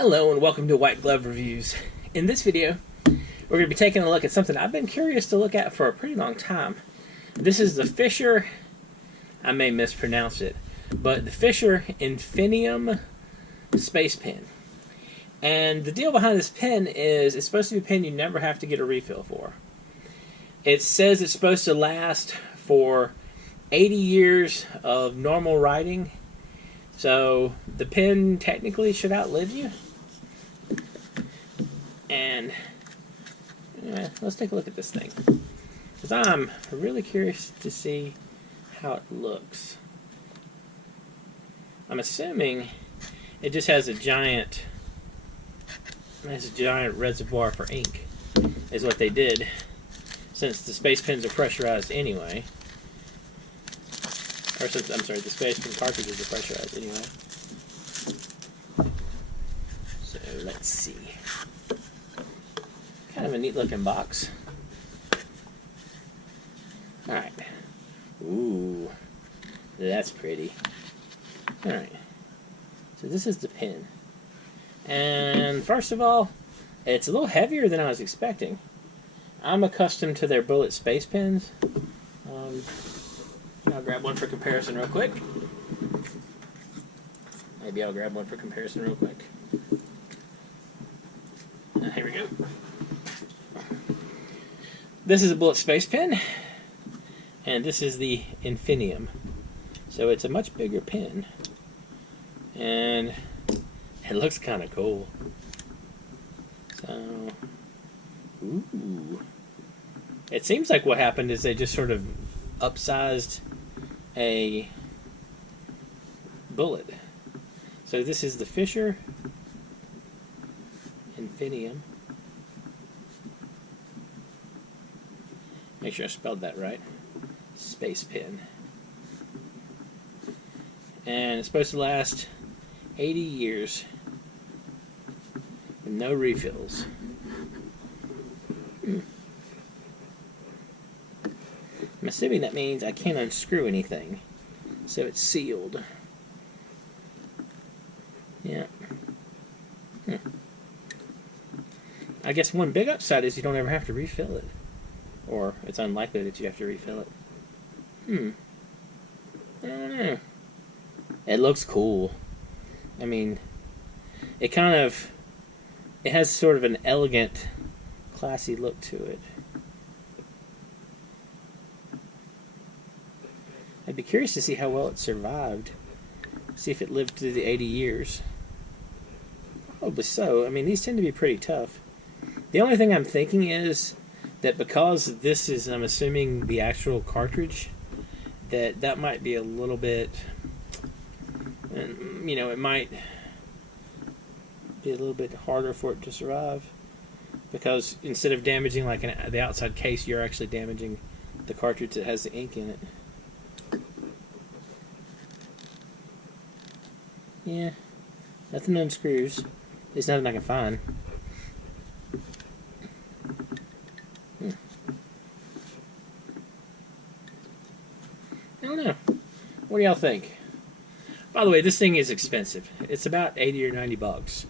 Hello and welcome to White Glove Reviews. In this video, we're going to be taking a look at something I've been curious to look at for a pretty long time. This is the Fisher, I may mispronounce it, but the Fisher Infinium Space Pen. And the deal behind this pen is it's supposed to be a pen you never have to get a refill for. It says it's supposed to last for 80 years of normal writing. So the pen technically should outlive you. And let's take a look at this thing, because I'm really curious to see how it looks. I'm assuming it just has a giant reservoir for ink, is what they did, since the space pens are pressurized anyway. Or since, I'm sorry, the space pen cartridges are pressurized anyway. So let's see. Kind of a neat looking box. Alright. Ooh. That's pretty. Alright. So this is the pen. And first of all, it's a little heavier than I was expecting. I'm accustomed to their bullet space pens. I'll grab one for comparison real quick. Maybe I'll grab one for comparison real quick. Here we go. This is a bullet space pen, and this is the Infinium. So it's a much bigger pen, and it looks kind of cool. So, ooh. It seems like what happened is they just sort of upsized a bullet. So this is the Fisher Infinium. Make sure I spelled that right. Space pen. And it's supposed to last 80 years with no refills. I'm assuming that means I can't unscrew anything, so it's sealed. Yeah. I guess one big upside is you don't ever have to refill it. Or it's unlikely that you have to refill it. I don't know. It looks cool. I mean, it has sort of an elegant, classy look to it. I'd be curious to see how well it survived. See if it lived through the 80 years. Probably so. I mean, these tend to be pretty tough. The only thing I'm thinking is that because this is, I'm assuming, the actual cartridge, that might be a little bit, you know, it might be a little bit harder for it to survive, because instead of damaging like the outside case, you're actually damaging the cartridge that has the ink in it. Yeah, nothing unscrews. At least nothing I can find. I don't know. What do y'all think? By the way, this thing is expensive. It's about 80 or 90 bucks.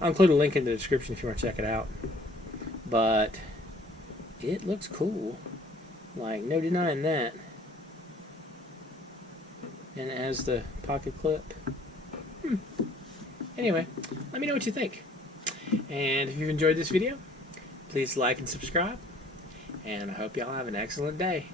I'll include a link in the description if you want to check it out. But it looks cool. Like, no denying that. And it has the pocket clip. Anyway, let me know what you think. And if you've enjoyed this video, please like and subscribe. And I hope y'all have an excellent day.